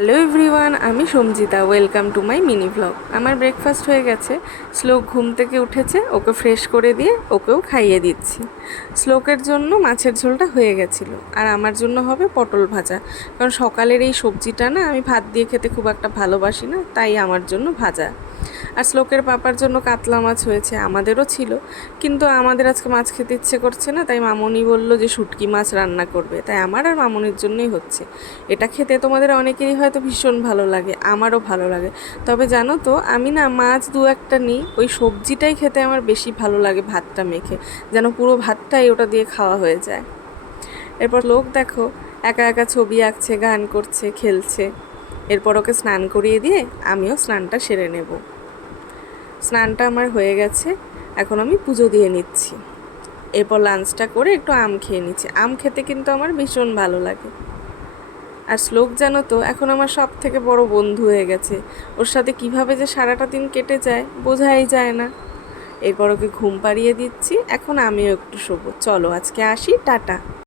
Hello everyone, আমি Sanjita. Welcome to my mini blog. আমার breakfast হয়ে গেছে। শ্লোক ঘুম থেকে উঠেছে, ওকে ফ্রেশ করে দিয়ে ওকেও খাইয়ে দিচ্ছি। শ্লোকের জন্য মাছের ঝোলটা হয়ে গেছিলো, আর আমার জন্য হবে পটল ভাজা। কারণ সকালের এই সবজিটা না আমি ভাত দিয়ে খেতে খুব একটা ভালোবাসি না, তাই আমার জন্য ভাজা। আর শ্লোকের পাপার জন্য কাতলা মাছ হয়েছে, আমাদেরও ছিল, কিন্তু আমাদের আজকে মাছ খেতে ইচ্ছে করছে না, তাই মামনি বলল যে শুটকি মাছ রান্না করবে, তাই আমার আর মামনির জন্যই হচ্ছে। এটা খেতে তোমাদের অনেকেরই হয়তো ভীষণ ভালো লাগে, আমারও ভালো লাগে। তবে জানো তো, আমি না মাছ দু একটা নিই, ওই সবজিটাই খেতে আমার বেশি ভালো লাগে, ভাতটা মেখে যেন পুরো ভাতটাই ওটা দিয়ে খাওয়া হয়ে যায়। এরপর লোক দেখো একা একা ছবি আঁকছে, গান করছে, খেলছে। এরপর ওকে স্নান করিয়ে দিয়ে আমিও স্নানটা সেরে নেব। স্নানটা আমার হয়ে গেছে, এখন আমি পুজো দিয়ে নিচ্ছি। এরপর লাঞ্চটা করে একটু আম খেয়ে নিচ্ছি। আম খেতে কিন্তু আমার ভীষণ ভালো লাগে। আর শ্লোক জানো তো এখন আমার সব থেকে বড় বন্ধু হয়ে গেছে। ওর সাথে কিভাবে যে সারাটা দিন কেটে যায় বোঝাই যায় না। এরপর ওকে ঘুম পাড়িয়ে দিচ্ছি, এখন আমিও একটু শোবো। চলো আজকে আসি, টাটা।